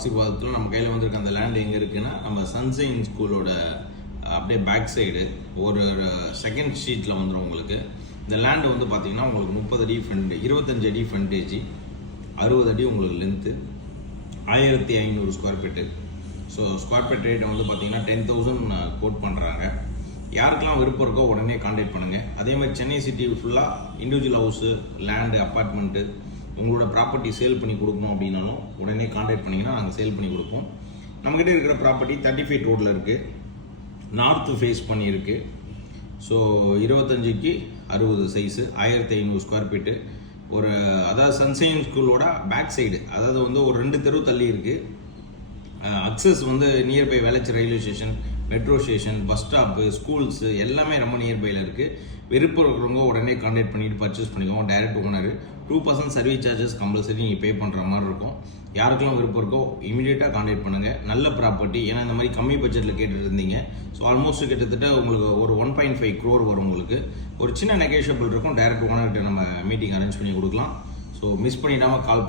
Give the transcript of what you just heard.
ஆசீர்வாதத்தில் நம்ம கையில் வந்திருக்க அந்த லேண்ட் எங்கே இருக்குன்னா நம்ம சன்ஷைன் ஸ்கூலோட அப்படியே பேக் சைடு ஒரு செகண்ட் ஷீட்டில் வந்துடும் உங்களுக்கு. இந்த லேண்டு வந்து பார்த்தீங்கன்னா உங்களுக்கு 30 அடி ஃப்ரண்ட், 25 அடி ஃப்ரண்டேஜ், 60 அடி உங்களுக்கு length, 1500 square feet. So square feet ரேட்டை வந்து பார்த்தீங்கன்னா 10,000 கோட் பண்ணுறாங்க. யாருக்கெல்லாம் விருப்பம் இருக்கோ உடனே கான்டாக்ட் பண்ணுங்கள். அதே மாதிரி சென்னை சிட்டி ஃபுல்லாக இண்டிவிஜுவல் ஹவுஸு, லேண்டு, அப்பார்ட்மெண்ட்டு, உங்களோட ப்ராப்பர்ட்டி சேல் பண்ணி கொடுக்கணும் அப்படின்னாலும் உடனே கான்டாக்ட் பண்ணிங்கன்னா நாங்கள் சேல் பண்ணி கொடுப்போம். நம்மக்கிட்ட இருக்கிற ப்ராப்பர்ட்டி 30 ஃபீட் ரோடில் இருக்குது, நார்த்து ஃபேஸ் பண்ணியிருக்கு. ஸோ 25க்கு 60 சைஸு, 1500 ஸ்கொயர் ஃபீட்டு. அதாவது சன்ஷைன் ஸ்கூலோட பேக் சைடு, அதாவது வந்து ஒரு 2 தெரு தள்ளி இருக்குது. அக்சஸ் வந்து nearby Velachery railway station, metro station, bus stop, schools எல்லாமே ரொம்ப நியர்பையில் இருக்குது. விருப்பம் இருக்கிறவங்க உடனே கான்டாக்ட் பண்ணிவிட்டு பர்ச்சேஸ் பண்ணிக்கோங்க. Direct owner 2% service charges compulsory நீங்கள் பே பண்ணுற மாதிரி இருக்கும். யாருக்கெல்லாம் விருப்பம் இருக்கோ இமீடியட்டாக கான்டாக்ட் பண்ணுங்கள். நல்ல ப்ராப்பர்ட்டி, ஏன்னா இந்த மாதிரி கம்மி பட்ஜெட்டில் கேட்டுட்டு இருந்தீங்க. ஸோ ஆல்மோஸ்ட் கிட்டத்தட்ட உங்களுக்கு ஒரு 1.5 crore வரும். உங்களுக்கு ஒரு சின்ன நெகோஷியபிள் இருக்கும். டைரக்ட் ஓனர்கிட்ட நம்ம மீட்டிங் அரேஞ்ச் பண்ணி கொடுக்கலாம். ஸோ மிஸ் பண்ணிடாமல் கால் பண்ணி